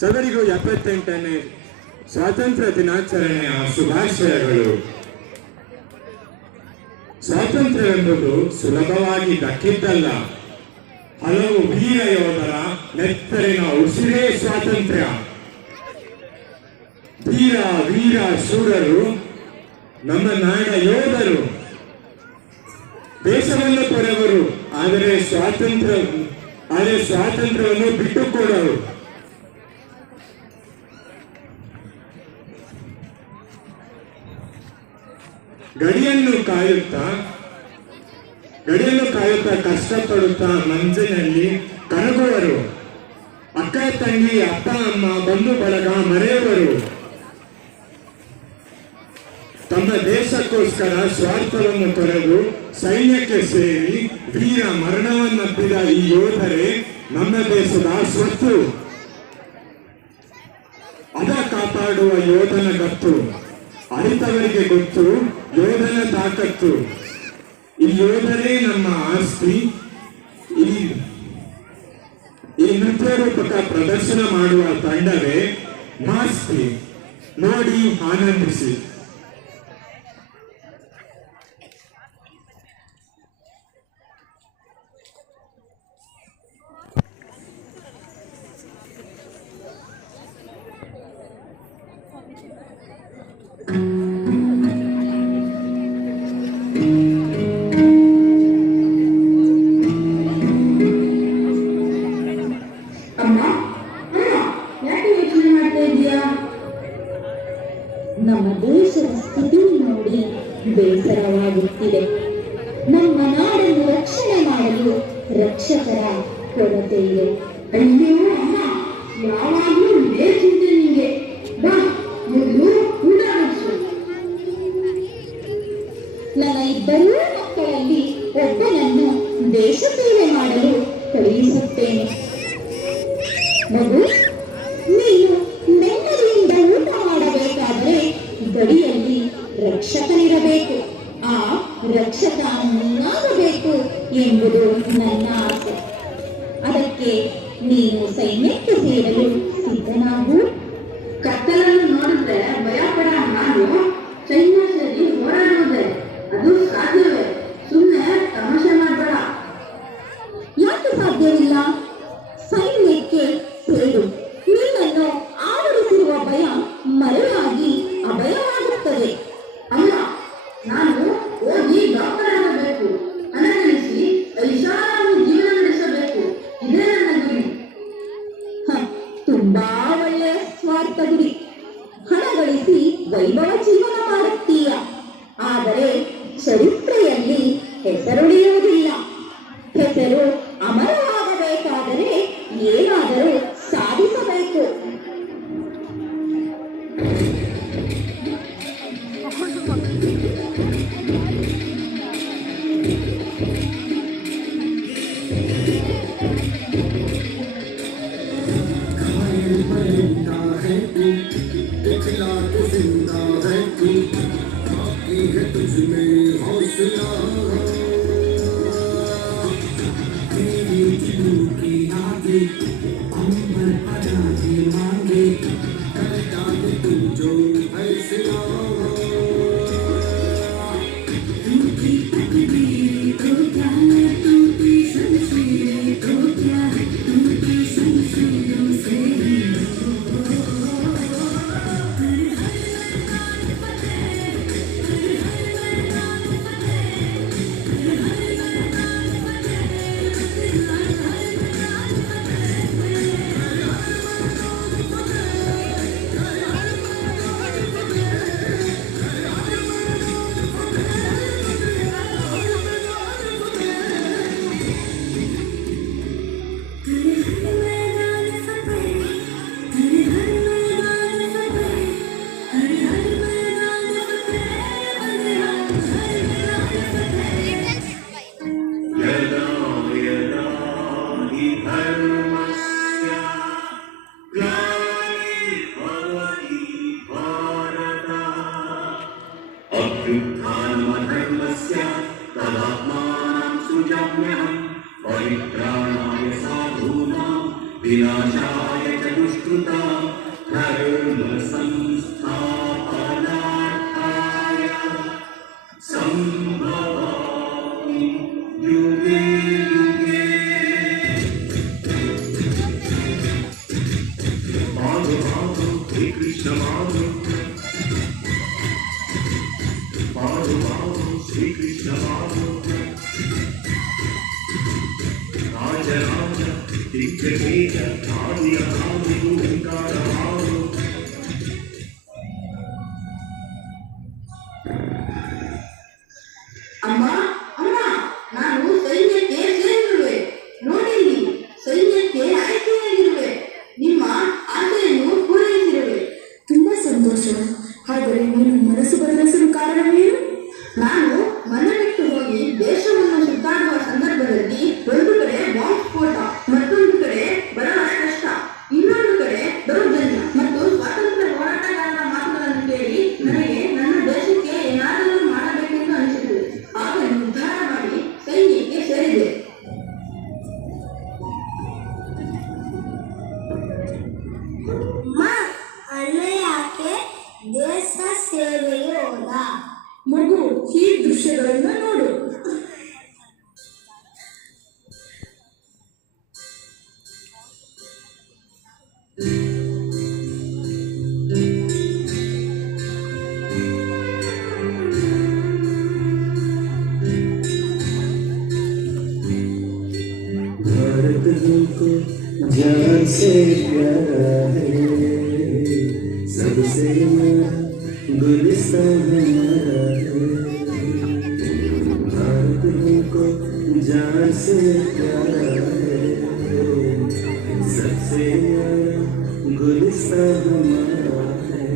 ಸದರಿಗೂ 78ನೇ ಸ್ವಾತಂತ್ರ್ಯ ದಿನಾಚರಣೆಯ ಶುಭಾಶಯಗಳು. ಸ್ವಾತಂತ್ರ್ಯವೆಂಬುದು ಸುಲಭವಾಗಿ ದಕ್ಕಿದ್ದಲ್ಲ. ಹಲವು ವೀರ ಯೋಧರ ನೆತ್ತರಿನ ಉಸಿರೇ ಸ್ವಾತಂತ್ರ್ಯ. ವೀರ ವೀರ ಶೂರರು ನಮ್ಮ ನಾಡ ಯೋಧರು, ದೇಶವನ್ನು ತೊರೆವರು, ಆದರೆ ಸ್ವಾತಂತ್ರ್ಯವನ್ನು ಬಿಟ್ಟುಕೊಡರು. ಗಡಿಯನ್ನು ಕಾಯುತ್ತಾ ಕಷ್ಟಪಡುತ್ತಾ ಮಂಜಿನಲ್ಲಿ ಕರಗುವರು. ಅಕ್ಕ ತಂಗಿ ಅಪ್ಪ ಅಮ್ಮ ಬಂಧು ಬಳಗ ಮರೆಯುವರು. ತಮ್ಮ ದೇಶಕ್ಕೋಸ್ಕರ ಸ್ವಾರ್ಥವನ್ನು ತೊರೆದು ಸೈನ್ಯಕ್ಕೆ ಸೇರಿ ವೀರ ಮರಣವನ್ನಪ್ಪಿದ ಈ ಯೋಧರೇ ನಮ್ಮ ದೇಶದ ಸ್ವತ್ತು. ಅದ ಕಾಪಾಡುವ ಯೋಧನ ಗತ್ತು ಅರಿತವರಿಗೆ ಗೊತ್ತು ಯೋಧನ ತಾಕತ್ತು. ಈ ಯೋಧರೇ ನಮ್ಮ ಆಸ್ತಿ. ಈ ನೃತ್ಯ ರೂಪಕ ಪ್ರದರ್ಶನ ಮಾಡುವ ತಂಡವೇ ಮಾಸ್ತಿ. ನೋಡಿ, ಆನಂದಿಸಿ. ನಮ್ಮ ದೇಶದ ಸ್ಥಿತಿ ನೋಡಿ ಬೇಸರವಾಗುತ್ತಿದೆ. ನಮ್ಮ ನಾಡನ್ನು ರಕ್ಷಣೆ ಮಾಡಲು ರಕ್ಷಕರ ಕೊರತೆ ಇದೆ. ಅಯ್ಯೋ ಅಮ್ಮ, ಯಾವಾಗಲೂ ಇದೇ ಚಿಂತೆ ನಿಂಗೆ. ಬಾ, ಊಟ ಮಾಡಿಸು. ನನ್ನ ಇಬ್ಬರೂ ಮಕ್ಕಳಲ್ಲಿ ಒಬ್ಬನನ್ನು ದೇಶ ಸೇವೆ ಮಾಡಲು ಕಳುಹಿಸುತ್ತೇನೆ. ಮಗು, ನೀನು ನೆಮ್ಮದಿಯಿಂದ ಊಟ ಮಾಡಬೇಕಾದರೆ ಗಡಿಯಲ್ಲಿ ರಕ್ಷಕನಿರಬೇಕು. ಆ ರಕ್ಷಕ ನೀನಾಗಬೇಕು ಎಂಬುದು ನನ್ನ ಆಸೆ. ಅದಕ್ಕೆ ನೀನು ಸೈನ್ಯಕ್ಕೆ ಸೇರಲು ಸಿದ್ಧನಾಗು. ಕತ್ತಲನ್ನು ನೋಡಿದ್ರೆ ಭಯ ಪಡ. ನಾನು ಸೈನ್ಯ ಸೇರಿ ಹೋರಾಡುವುದೇ, ಅದು ಸಾಧ್ಯವೇ? ಸುಮ್ಮನೆ ತಮಾಷೆ ಮಾಡಬೇಡ. ಯಾಕೆ ಸಾಧ್ಯವಿಲ್ಲ? ಸೈನ್ಯಕ್ಕೆ ಸೇರು. ನಿನ್ನನ್ನು ಆವರಿಸಿರುವ ಭಯ ಮರೆಯಾಗಿ ಅಭಯವಾಗುತ್ತದೆ. ಅಮ್ಮ, ನಾನು ಹೋಗಿ ಡಾಕ್ಟರ್ ಆಗಬೇಕು. ಹಣ ಗಳಿಸಿ ಐಷಾರಾಮಿ ಜೀವನ ನಡೆಸಬೇಕು. ಇದೇ ನನ್ನ ಗುರಿ. ತುಂಬಾ ಒಳ್ಳೆಯ ಸ್ವಾರ್ಥ ಗುರಿ. ಹಣ ಗಳಿಸಿ ವೈಭವ ಜೀವನ ಮಾಡುತ್ತೀಯ. ಆದರೆ ಚರಿತ್ರೆಯಲ್ಲಿ ಹೆಸರುಳಿಯುವುದಿಲ್ಲ. ಹೆಸರು ಅಮರವಾಗಬೇಕಾದರೆ ಏನಾದರೂ ಸಾಧಿಸಬೇಕು. विनाशाय च दुष्कृतां धर्म संस्थापनार्थाय संभवामि युगे युगे। माधो माधो हे कृष्ण माधो, माधो माधो श्री कृष्ण माधो, राज राज दिग्गज आदि अनादि ओंकार माधो। ಅಮ್ಮ ಅಮ್ಮ, ನಾನು ಸೈನ್ಯಕ್ಕೆ ಸೇರಿರುವೆ. ನೋಡಿರಿ, ಸೈನ್ಯಕ್ಕೆ ಆಯ್ಕೆಯಾಗಿರುವೆ. ನಿಮ್ಮ ಆಸೆಯನ್ನು ಪೂರೈಸಿರುವೆ. ತುಂಬಾ ಸಂತೋಷ. ಆದರೆ ನೀನು ಮನಸ್ಸು ಬದಲಿಸಲು ಕಾರಣವೇನು? ನಾನು ಮನೆ ಬಿಟ್ಟು ಹೋಗಿ ದೇಶವನ್ನು ಸುತ್ತಾಡುವ ಸಂದರ್ಭದಲ್ಲಿ ಒಂದು ಕಡೆ ಬಾಂಬ್ ಸ್ಫೋಟ, ಮತ್ತೊಂದು ಕಡೆ ಬಡವರ ಕಷ್ಟ, ಇನ್ನೊಂದು ಕಡೆ ದೌರ್ಜನ್ಯ ಮತ್ತು ಸ್ವಾತಂತ್ರ್ಯ ಹೋರಾಟಗಾರರ ಮಾತುಗಳನ್ನು ಕೇಳಿ ನನಗೆ ನನ್ನ ದೇಶಕ್ಕೆ ಏನಾದರೂ ಮಾಡಬೇಕೆಂದು ಅನಿಸಿತು. ಆಗ ನಿರ್ಧಾರ ಮಾಡಿ ಸೈನ್ಯಕ್ಕೆ ಸೇರಿದೆ. ಅಣ್ಣ ಯಾಕೆ ದೇಶ ಸೇವೆಗೆ ಹೋದ? ಮಗು, ಈ ದೃಶ್ಯಗಳನ್ನು ನೋಡು. भारत हमको जान से प्यारा है, सबसे बड़ा गुलिस्तान हमारा है। भारत हमको जान से प्यारा है, सबसे बड़ा गुलिस्तान हमारा है।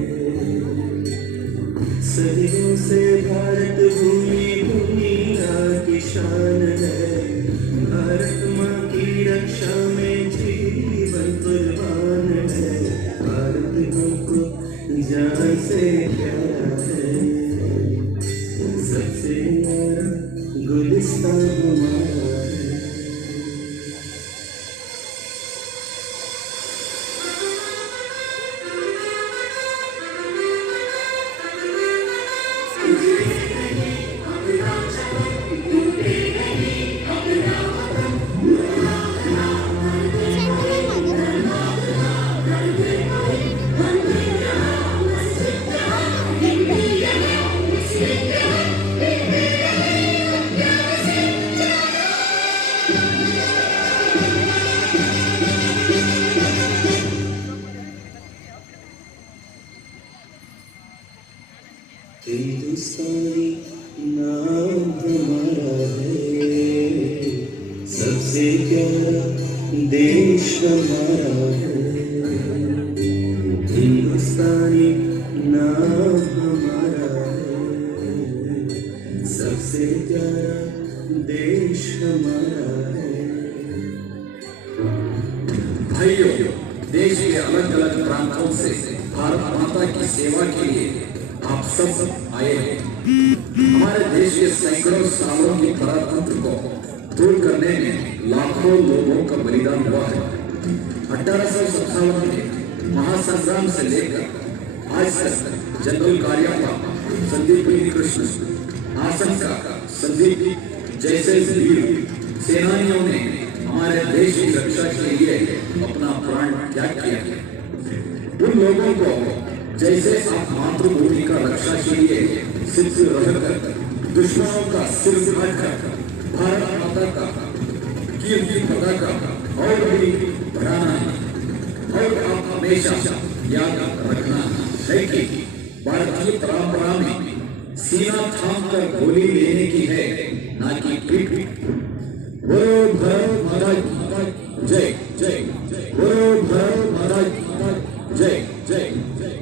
सदियों से भारत भूमि दुनिया की शान है। भारत माँ की रक्षा में जीवन कुर्बान है। भारत हमको जान से प्यारा है, सबसे बड़ा गुलिस्तान हमारा है। हिंदुस्तानी नाम हमारा है, सबसे प्यारा देश हमारा है। हिंदुस्तानी नाम हमारा है, सबसे प्यारा देश हमारा है। भाइयों, देश के अलग अलग प्रांतों से भारत माता की सेवा के लिए आप सब आए हैं। हमारे देश के सैकड़ों सालों की परातंत्र को दूर करने में लाखों लोगों का बलिदान हुआ है। 1857 में महासंग्राम से लेकर आज तक जनरल कार्यप्पा, संदीप कृष्ण, आसंका, संदीप जैसे वीर सेनानियों ने हमारे देश की रक्षा के लिए अपना प्राण त्याग किया है। उन लोगों को जैसे आप मातृभूमि का रक्षा के लिए सिद्ध रहकर दुश्मनों का सिर काटकर भारत माता का कीर्ति पताका और भी बढ़ाना है। और आप हमेशा याद रखना है कि भारतीय परंपरा में सीना थाम कर गोली लेने की है, ना कि पीठ। बोलो भारत माता की जय जय, बोलो भारत माता की जय जय जय।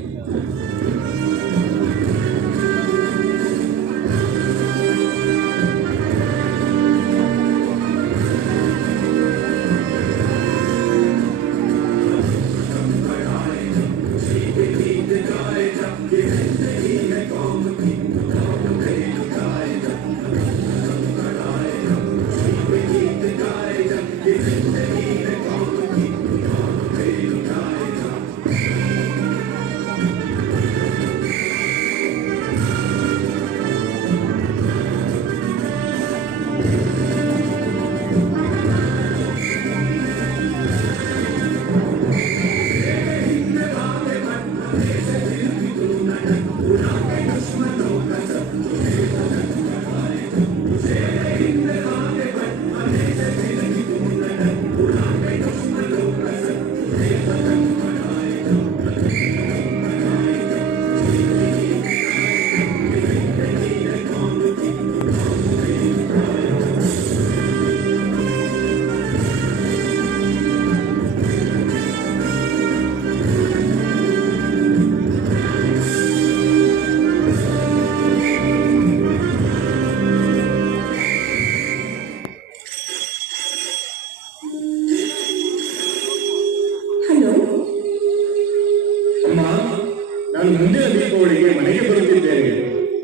ನಾನು ಮುಂದಿನ ದೀಪಾವಳಿಗೆ ಮನೆಗೆ ಬರುತ್ತಿದ್ದೇನೆ.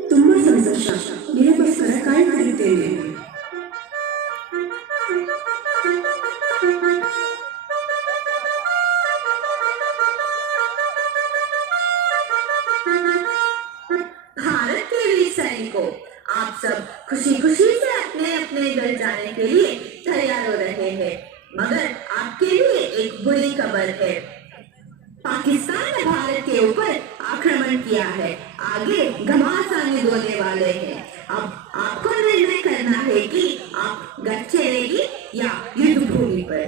ತುಂಬಾ ಸಂತೋಷ. ನಿನಗೋಸ್ಕರ ಕಾಯುತ್ತಿದ್ದೇನೆ. भारत के वीर सैनिकों, आप सब खुशी खुशी से अपने अपने घर जाने के लिए तैयार हो रहे हैं, मगर आपके लिए एक बुरी खबर है। पाकिस्तान ने भारत के ऊपर आक्रमण किया है, आगे घमासाने बोलने वाले हैं। अब आपको निर्णय करना है कि आप घर चलेगी या युद्ध भूमि पर।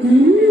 Donde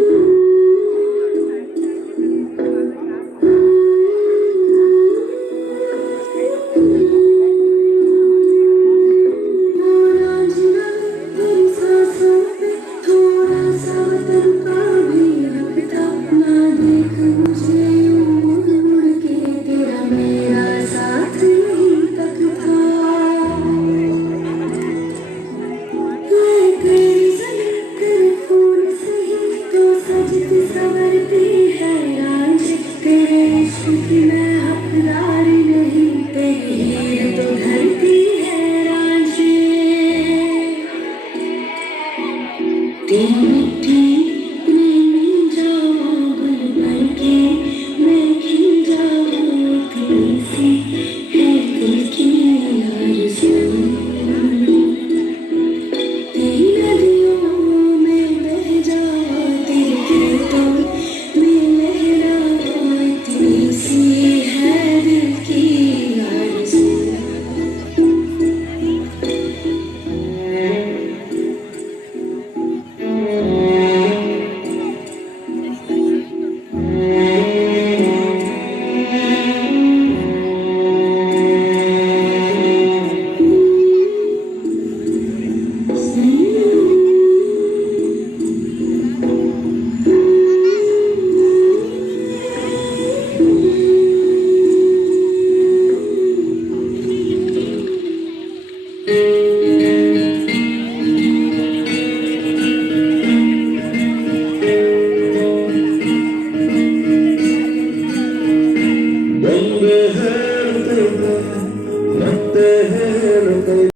gente